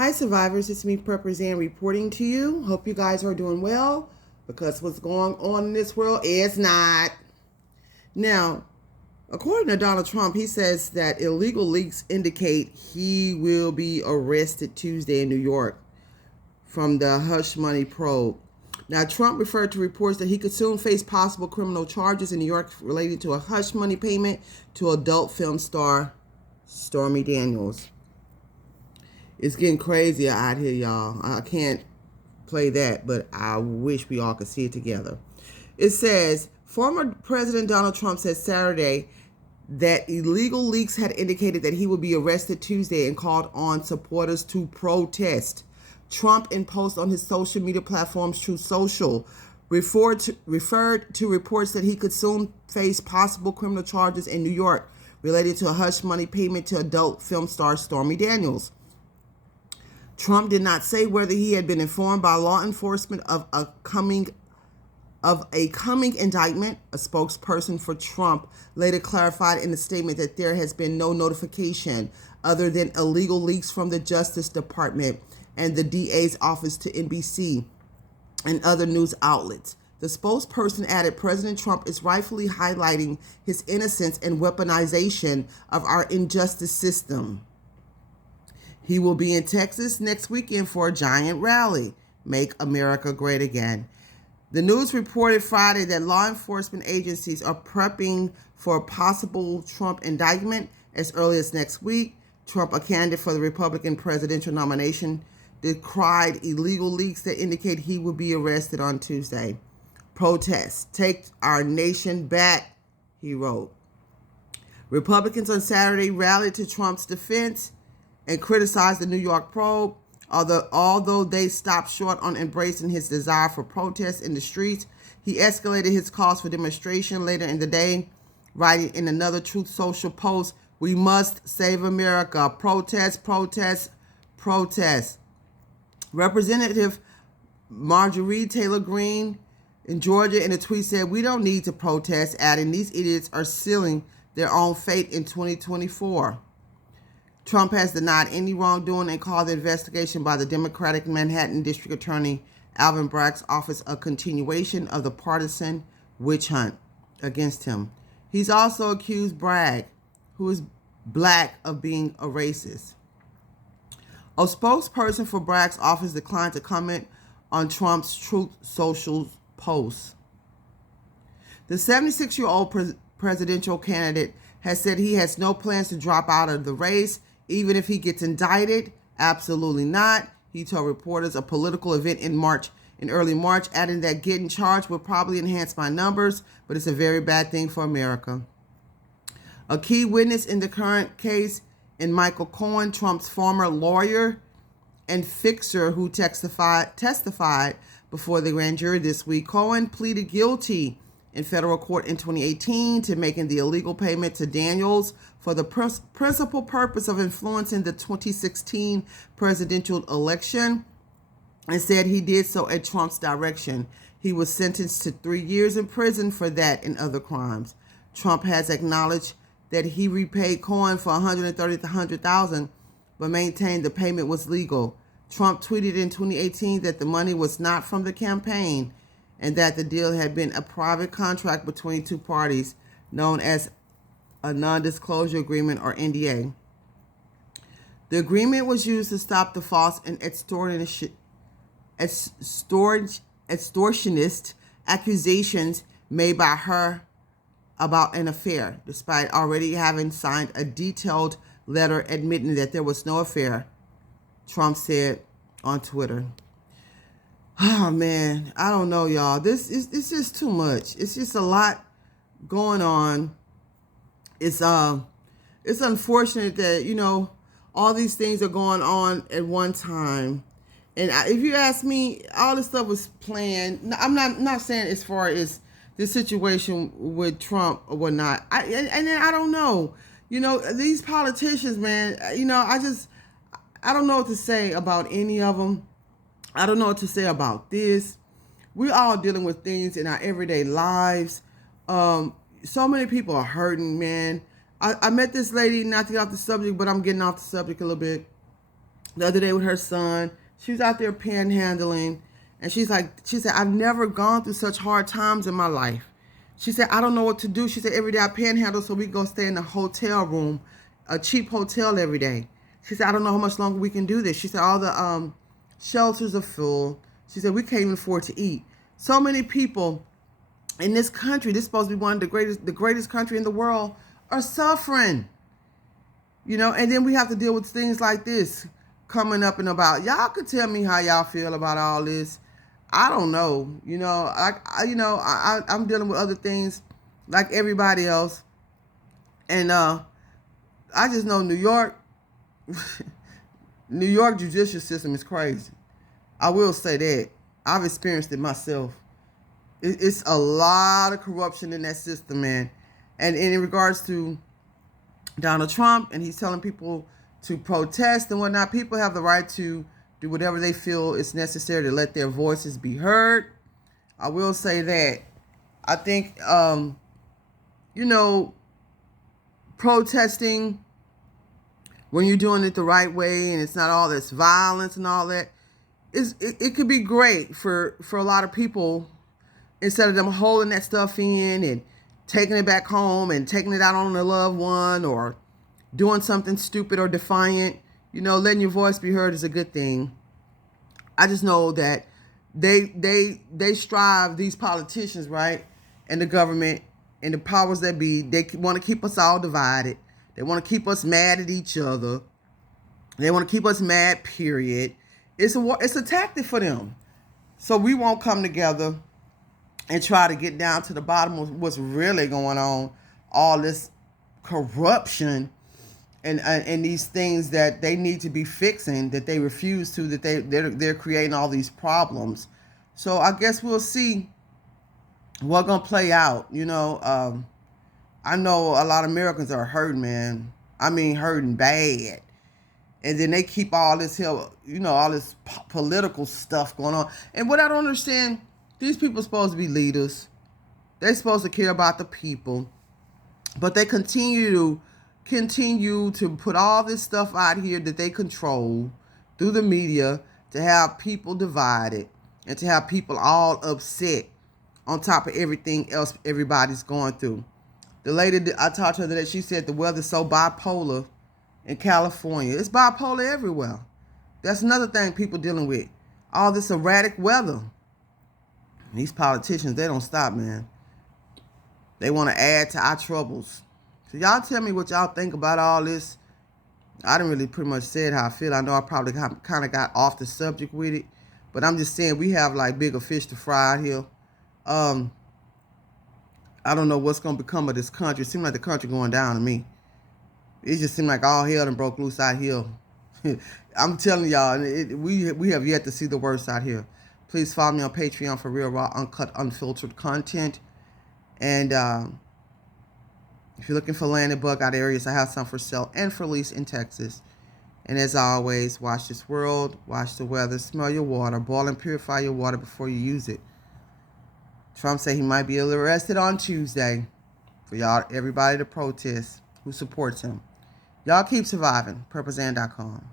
Hi survivors, it's me Prepper Zan reporting to you. Hope you guys are doing well because what's going on in this world is not. Now, according to Donald Trump, he says that illegal leaks indicate he will be arrested Tuesday in New York from the hush money probe. Now, Trump referred to reports that he could soon face possible criminal charges in New York related to a hush money payment to adult film star Stormy Daniels. It's getting crazy out here, y'all. I can't play that, but I wish we all could see it together. It says, former President Donald Trump said Saturday that illegal leaks had indicated that he would be arrested Tuesday and called on supporters to protest. Trump, in posts on his social media platforms, Truth Social, referred to reports that he could soon face possible criminal charges in New York related to a hush money payment to adult film star Stormy Daniels. Trump did not say whether he had been informed by law enforcement of a coming indictment. A spokesperson for Trump later clarified in a statement that there has been no notification other than illegal leaks from the Justice Department and the DA's office to NBC and other news outlets. The spokesperson added, President Trump is rightfully highlighting his innocence and weaponization of our injustice system. He will be in Texas next weekend for a giant rally, Make America Great Again. The news reported Friday that law enforcement agencies are prepping for a possible Trump indictment as early as next week. Trump, a candidate for the Republican presidential nomination, decried illegal leaks that indicate he will be arrested on Tuesday. Protests, take our nation back, he wrote. Republicans on Saturday rallied to Trump's defense and criticized the New York probe. Although they stopped short on embracing his desire for protests in the streets, he escalated his calls for demonstration later in the day, writing in another Truth Social post, "We must save America. Protest, protest, protest." Representative Marjorie Taylor Greene in Georgia in a tweet said, "We don't need to protest," adding, "These idiots are sealing their own fate in 2024. Trump has denied any wrongdoing and called the investigation by the Democratic Manhattan District Attorney Alvin Bragg's office a continuation of the partisan witch hunt against him. He's also accused Bragg, who is black, of being a racist. A spokesperson for Bragg's office declined to comment on Trump's Truth Social post. The 76-year-old presidential candidate has said he has no plans to drop out of the race, even if he gets indicted. Absolutely not, he told reporters a political event in early March, adding that getting charged will probably enhance my numbers, but it's a very bad thing for America. A key witness in the current case in Michael Cohen, Trump's former lawyer and fixer who testified before the grand jury this week. Cohen pleaded guilty in federal court in 2018 to making the illegal payment to Daniels for the principal purpose of influencing the 2016 presidential election, and said he did so at Trump's direction. He was sentenced to 3 years in prison for that and other crimes. Trump has acknowledged that he repaid Cohen for $130,000, but maintained the payment was legal. Trump tweeted in 2018 that the money was not from the campaign and that the deal had been a private contract between two parties known as a non-disclosure agreement, or NDA. The agreement was used to stop the false and extortionist accusations made by her about an affair, despite already having signed a detailed letter admitting that there was no affair, Trump said on Twitter. Oh man, I don't know, y'all. It's just too much. It's just a lot going on. It's unfortunate that all these things are going on at one time. And if you ask me, all this stuff was planned. I'm not saying as far as this situation with Trump or whatnot. And then I don't know. These politicians, man. I don't know what to say about any of them. I don't know what to say about this. We're all dealing with things in our everyday lives. So many people are hurting, man. I met this lady, not to get off the subject, but I'm getting off the subject a little bit. the other day with her son. She was out there panhandling, and she said, I've never gone through such hard times in my life. She said, I don't know what to do. She said, every day I panhandle so we go stay in a hotel room, a cheap hotel every day. She said, I don't know how much longer we can do this. She said, all the shelters are full. She said, we can't even afford to eat. So many people in this country, this is supposed to be one of the greatest country in the world, are suffering. You know, and then we have to deal with things like this coming up and about. Y'all could tell me how y'all feel about all this. I don't know. You know, I'm dealing with other things like everybody else. And I just know New York judicial system is crazy. I will say that. I've experienced it myself. It's a lot of corruption in that system, man. And in regards to Donald Trump, and he's telling people to protest and whatnot, people have the right to do whatever they feel is necessary to let their voices be heard. I will say that. I think, protesting, when you're doing it the right way and it's not all this violence and all that, it could be great for a lot of people, instead of them holding that stuff in and taking it back home and taking it out on a loved one or doing something stupid or defiant. You know, letting your voice be heard is a good thing. I just know that they strive, these politicians, right, and the government and the powers that be, they want to keep us all divided. They want to keep us mad at each other. They want to keep us mad, period. It's a tactic for them. So we won't come together and try to get down to the bottom of what's really going on, all this corruption and these things that they need to be fixing, that they refuse to, that they're creating all these problems. So I guess we'll see what's gonna play out. You know, I know a lot of Americans are hurting, man. I mean, hurting bad. And then they keep all this all this political stuff going on. And what I don't understand, these people are supposed to be leaders. They're supposed to care about the people. But they continue to put all this stuff out here that they control through the media, to have people divided and to have people all upset on top of everything else everybody's going through. The lady I talked to her today, she said the weather's so bipolar in California. It's bipolar everywhere. That's another thing people dealing with. All this erratic weather. These politicians, they don't stop, man. They want to add to our troubles. So y'all tell me what y'all think about all this. I didn't really pretty much said how I feel. I know I probably kind of got off the subject with it. But I'm just saying we have like bigger fish to fry out here. I don't know what's going to become of this country. It seems like the country going down to me. It just seemed like all hell done broke loose out here. I'm telling y'all, we have yet to see the worst out here. Please follow me on Patreon for real, raw, uncut, unfiltered content. And if you're looking for land and bug out areas, I have some for sale and for lease in Texas. And as always, watch this world, watch the weather, smell your water, boil and purify your water before you use it. Trump said he might be arrested on Tuesday for y'all, everybody to protest who supports him. Y'all keep surviving. PurpleZan.com.